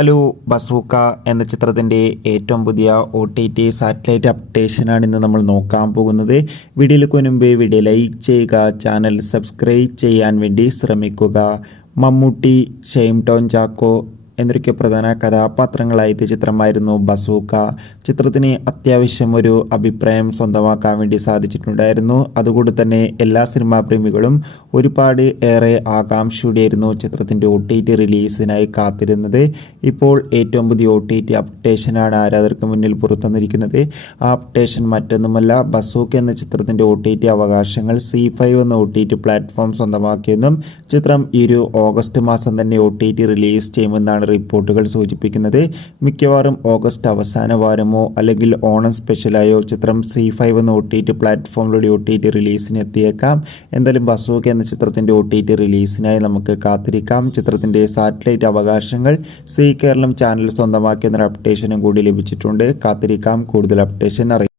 Hello bazooka എന്ന ചിത്രത്തിൻ്റെ ഏറ്റവും പുതിയ OTT സാറ്റലൈറ്റ് അപ്ഡേഷനാണ് ഇന്ന് നമ്മൾ നോക്കാൻ പോകുന്നത്. വീഡിയോയിലേക്ക് മുൻപ് വീഡിയോ ലൈക്ക് ചെയ്യുക, ചാനൽ സബ്സ്ക്രൈബ് ചെയ്യാൻ വേണ്ടി ശ്രമിക്കുക. മമ്മൂട്ടി, ഷെയ്ൻ ടോം ചാക്കോ എന്നൊക്കെ പ്രധാന കഥാപാത്രങ്ങളായ ചിത്രമായിരുന്നു ബസൂക്ക. ചിത്രത്തിന് അത്യാവശ്യം ഒരു അഭിപ്രായം സ്വന്തമാക്കാൻ വേണ്ടി സാധിച്ചിട്ടുണ്ടായിരുന്നു. അതുകൊണ്ട് തന്നെ എല്ലാ സിനിമാ പ്രേമികളും ഒരുപാട് ഏറെ ആകാംക്ഷയോടെയായിരുന്നു ചിത്രത്തിൻ്റെ OTT റിലീസിനായി കാത്തിരുന്നത്. ഇപ്പോൾ ഏറ്റവും പുതിയ OTT അപ്ഡേഷനാണ് ആരാധകർക്ക് മുന്നിൽ പുറത്തുവന്നിരിക്കുന്നത്. ആ അപ്ഡേഷൻ മറ്റൊന്നുമല്ല, ബസൂക്ക എന്ന ചിത്രത്തിൻ്റെ OTT അവകാശങ്ങൾ ZEE5 എന്ന OTT പ്ലാറ്റ്ഫോം സ്വന്തമാക്കിയെന്നും ചിത്രം ഈ ഒരു ഓഗസ്റ്റ് മാസം തന്നെ OTT റിലീസ് ചെയ്യുമെന്നാണ് റിപ്പോർട്ടുകൾ സൂചിപ്പിക്കുന്നത്. മിക്കവാറും ഓഗസ്റ്റ് അവസാന വാരമോ അല്ലെങ്കിൽ ഓണം സ്പെഷ്യലായോ ചിത്രം ZEE5 എന്ന OTT പ്ലാറ്റ്ഫോമിലൂടെ OTT റിലീസിന് എത്തിയേക്കാം. എന്തായാലും ബസൂക്ക എന്ന ചിത്രത്തിൻ്റെ OTT റിലീസിനായി നമുക്ക് കാത്തിരിക്കാം. ചിത്രത്തിൻ്റെ സാറ്റലൈറ്റ് അവകാശങ്ങൾ സീ കേരളം ചാനൽ സ്വന്തമാക്കിയെന്നൊരു അപ്ഡേഷനും കൂടി ലഭിച്ചിട്ടുണ്ട്. കാത്തിരിക്കാം, കൂടുതൽ അപ്ഡേഷൻ അറിയാം.